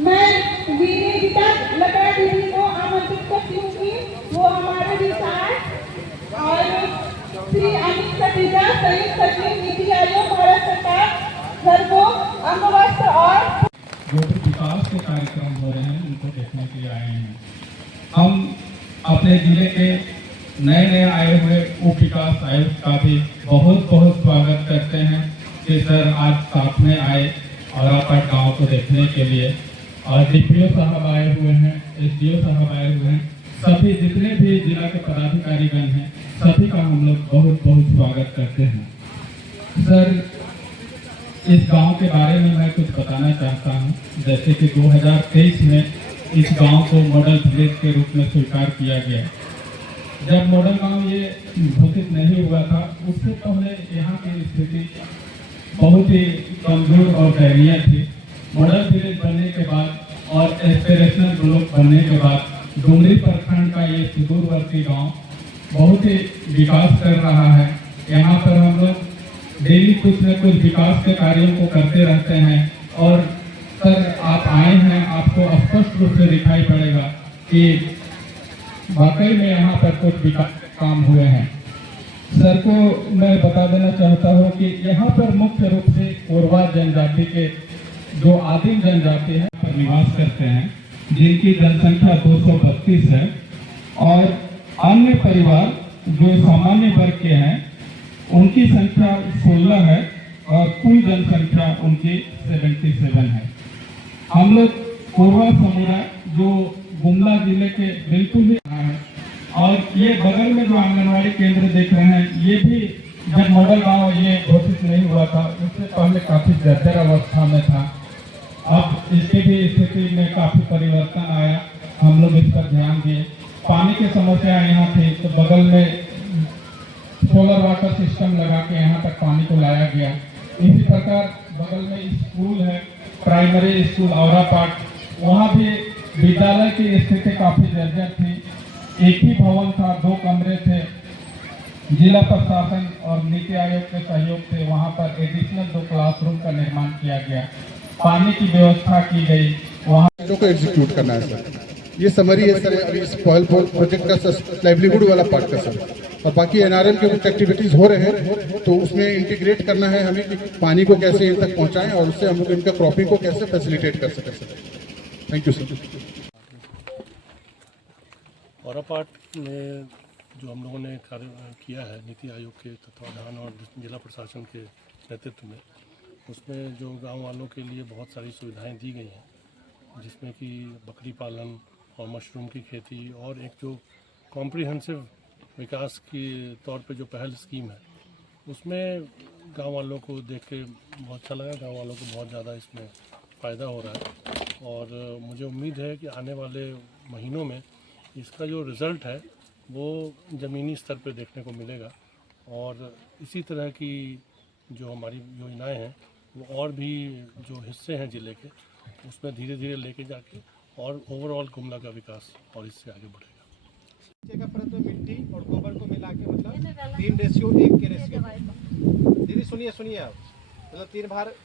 मैं विनीता लता दीदी को आमंत्रित करती हूँ कि वो हमारे बीच आए और श्री अमित सतीजा संयुक्त सचिव नीति आयोग भारत सरकार घर को अंगवस्त्र और जो भी विकास के कार्यक्रम हो रहे हैं उनको देखने के लिए आए हैं। हम अपने जिले के नए नए आए हुए उप विकास आयुक्त का भी बहुत बहुत स्वागत करते हैं कि सर आज साथ में आए और आपका गाँव को देखने के लिए, और डीपीओ साहब आए हुए हैं, एसडीओ साहब आए हुए हैं, सभी जितने भी जिला के पदाधिकारीगण हैं सभी का हम लोग बहुत बहुत स्वागत करते हैं। सर, इस गांव के बारे में मैं कुछ बताना चाहता हूं। जैसे कि 2023 में इस गांव को मॉडल विलेज के रूप में स्वीकार किया गया। जब मॉडल गांव ये घोषित नहीं हुआ था उससे पहले यहाँ की स्थिति बहुत ही कमजोर और दयनीय थी। मॉडल विलेज बनने के बाद और एस्पिरेशनल ब्लॉक बनने के बाद डुमरी प्रखंड का ये सुदूरवर्ती गांव बहुत ही विकास कर रहा है। यहाँ पर हम लोग डेली कुछ न कुछ विकास के कार्यों को करते रहते हैं। और सर, आप आए हैं, आपको स्पष्ट रूप से दिखाई पड़ेगा कि वाकई में यहाँ पर कुछ विकास के काम हुए हैं। सर को मैं बता देना चाहता हूँ कि यहाँ पर मुख्य रूप से कोरवा जनजाति के जो आदिम जनजाति है पर निवास करते हैं, जिनकी जनसंख्या 232 है, और अन्य परिवार जो सामान्य वर्ग के हैं उनकी संख्या 16 है और कुल जनसंख्या उनकी 77 है। हम लोग कोरवा समुदाय जो गुमला जिले के बिल्कुल ही है, और ये बगल में जो आंगनवाड़ी केंद्र देख रहे हैं ये भी जब मॉडल गांव ये घोषित नहीं हुआ था उससे पहले काफी जर्जर अवस्था में था। अब इसकी भी स्थिति में काफी परिवर्तन आया। हम लोग इस पर ध्यान दिए। पानी की समस्या यहाँ थी तो बगल में सोलर वाटर सिस्टम लगा के यहाँ तक पानी को लाया गया। इसी प्रकार बगल में स्कूल है, प्राइमरी स्कूल औरापाट, वहाँ भी विद्यालय की स्थिति काफ़ी जर्जर थी। एक ही भवन था, 2 कमरे थे। जिला प्रशासन और नीति आयोग के सहयोग से वहाँ पर एडिशनल 2 क्लासरूम का निर्माण किया गया। पानी की व्यवस्था की गई। वहाँ को एग्जीक्यूट करना है सर। ये समरी है सर अभी इस पहल प्रोजेक्ट का लाइवलीहुड वाला पार्ट का सर। और बाकी एनआरएम के कुछ एक्टिविटीज हो रहे हैं तो उसमें इंटीग्रेट करना है हमें कि पानी को कैसे इन तक पहुंचाएं और उससे हम लोग इनका क्रॉपिंग को कैसे फैसिलिटेट कर सकें sir. Thank you sir. Aura part में जो हम लोगों ने कार्य किया है नीति आयोग के तत्वाधान और जिला प्रशासन के नेतृत्व में, उसमें जो गांव वालों के लिए बहुत सारी सुविधाएं दी गई हैं, जिसमें कि बकरी पालन और मशरूम की खेती और एक जो कॉम्प्रिहेंसिव विकास के तौर पे जो पहल स्कीम है, उसमें गांव वालों को देख के बहुत अच्छा लगा। गांव वालों को बहुत ज़्यादा इसमें फ़ायदा हो रहा है और मुझे उम्मीद है कि आने वाले महीनों में इसका जो रिज़ल्ट है वो ज़मीनी स्तर पे देखने को मिलेगा और इसी तरह की जो हमारी योजनाएं हैं वो और भी जो हिस्से हैं ज़िले के, उसमें धीरे धीरे लेके जाके और ओवरऑल गुमला का विकास और इससे आगे बढ़ेगा। नीचे का परत में मिट्टी और गोबर को मिला के मतलब 3:1 के रेशियो। दीदी सुनिए आप, मतलब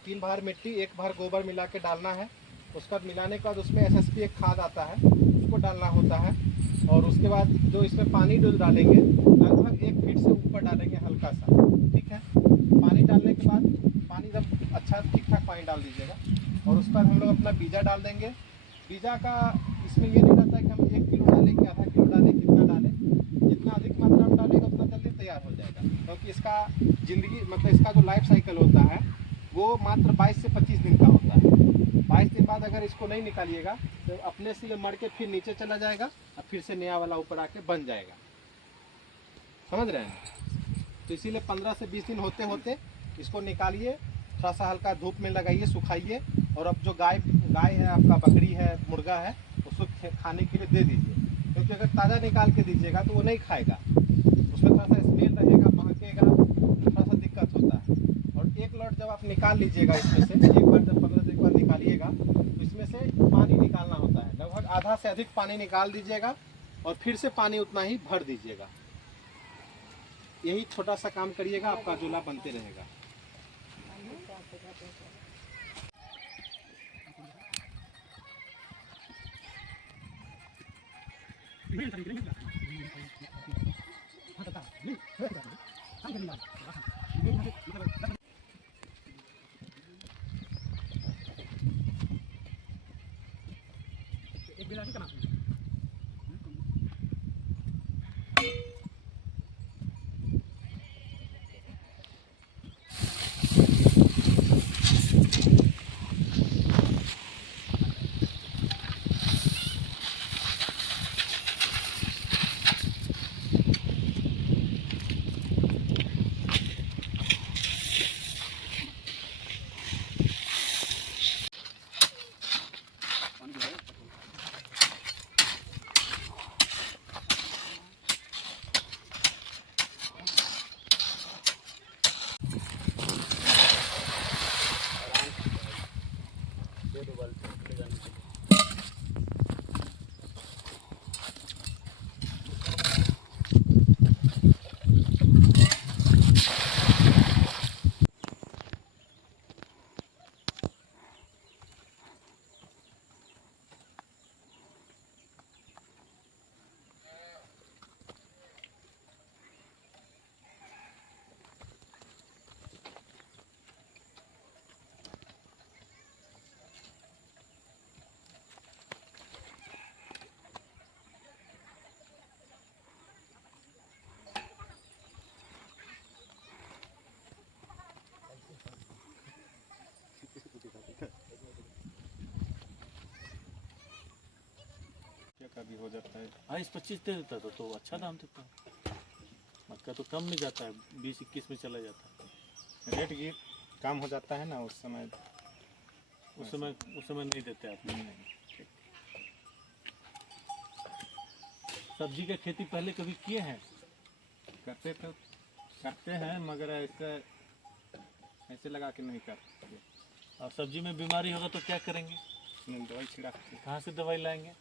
3 भार मिट्टी 1 भार गोबर मिला के डालना है। उसका मिलाने के बाद उसमें एसएसपी एक खाद आता है, उसको डालना होता है। और उसके बाद जो इसमें पानी जो डालेंगे लगभग 1 फीट से ऊपर डालेंगे हल्का सा, ठीक है। पानी डालने के बाद पानी जब अच्छा ठीक ठाक पानी डाल दीजिएगा और उस पर हम लोग अपना बीजा डाल देंगे। बीजा का इसमें ये नहीं रहता है कि हम 1 किलो डालें कि आधा किलो डालें, कितना डालें। जितना अधिक मात्रा में डालेगा उतना जल्दी तैयार हो जाएगा, क्योंकि इसका ज़िंदगी मतलब इसका जो लाइफ साइकिल होता है वो मात्र 22 से 25 दिन का होता है। 22 दिन बाद अगर इसको नहीं निकालिएगा तो अपने से ये मर के फिर नीचे चला जाएगा और फिर से नया वाला ऊपर आके बन जाएगा। समझ रहे हैं? तो इसीलिए 15 से 20 दिन होते होते इसको निकालिए, थोड़ा सा हल्का धूप में लगाइए, सुखाइए। और अब जो गाय है आपका, बकरी है, मुर्गा है, उसको खाने के लिए दे दीजिए, क्योंकि अगर ताज़ा निकाल के दीजिएगा तो वो नहीं खाएगा, उसमें थोड़ा सा स्मेल रहेगा, महकेगा, थोड़ा सा दिक्कत होता है। और एक लॉट जब आप निकाल लीजिएगा इसमें से, एक बार जब 15 दिन बाद निकालिएगा तो इसमें से पानी निकालना होता है, लगभग आधा से अधिक पानी निकाल दीजिएगा और फिर से पानी उतना ही भर दीजिएगा। यही छोटा सा काम करिएगा, आपका झूला बनते रहेगा। का भी हो जाता है। 22-25 दे देता था तो अच्छा दाम देता है। मक्का तो कम में जाता है, 20-21 में चला जाता है। रेट ये काम हो जाता है ना उस समय नहीं देते आप। सब्जी का खेती पहले कभी किए हैं? करते हैं मगर ऐसे लगा के नहीं करते। और सब्जी में बीमारी होगा तो क्या करेंगे? उसमें दवाई छिड़कते कहाँ से दवाई लाएंगे?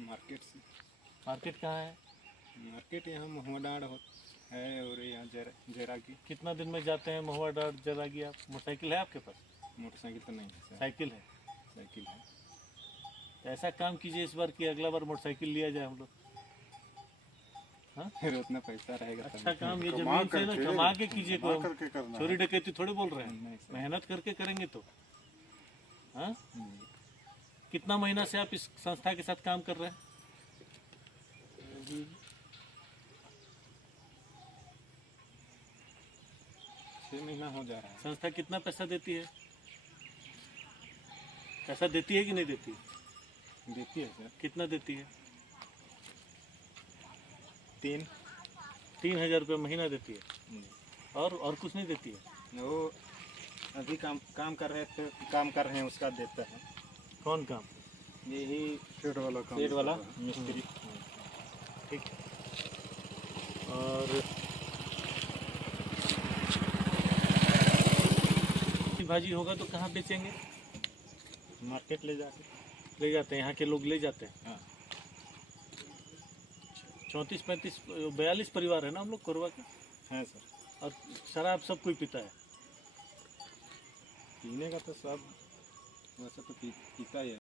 मार्केट से। मार्केट कहाँ है? मार्केट यहाँ महुआ डाँड़ है और यहाँ जरा की। कितना दिन में जाते हैं महुआ डाँड़ जरागी आप? मोटरसाइकिल है आपके पास? मोटरसाइकिल तो नहीं है सर। साइकिल है। साइकिल है। तो ऐसा काम कीजिए इस बार कि अगला बार मोटरसाइकिल लिया जाए हम लोग। फिर उतना पैसा रहेगा तब। अच्छा काम ये जमीन से ना कमा के कीजिए, को चोरी डकैती थोड़ी बोल रहे हैं, मेहनत करके करेंगे तो। हाँ, कितना महीना से आप इस संस्था के साथ काम कर रहे हैं? 6 महीना हो जा रहा है। संस्था कितना पैसा देती है? पैसा देती है कि नहीं देती है? देती है सर। कितना देती है? 3,000 रुपये महीना देती है। और कुछ नहीं देती है? वो अभी काम कर रहे थे, काम कर रहे हैं उसका देता है। कौन काम? यही शेड वाला काम। शेड वाला मिस्त्री। ठीक है। और भाजी होगा तो कहाँ बेचेंगे? मार्केट ले जाके। ले जाते हैं, यहाँ के लोग ले जाते हैं। हाँ। 34, 35, 42 परिवार है ना हम लोग कोरबा के। है सर। और शराब सब कोई पीता है? पीने का तो सब वैसे तो पीता ही है।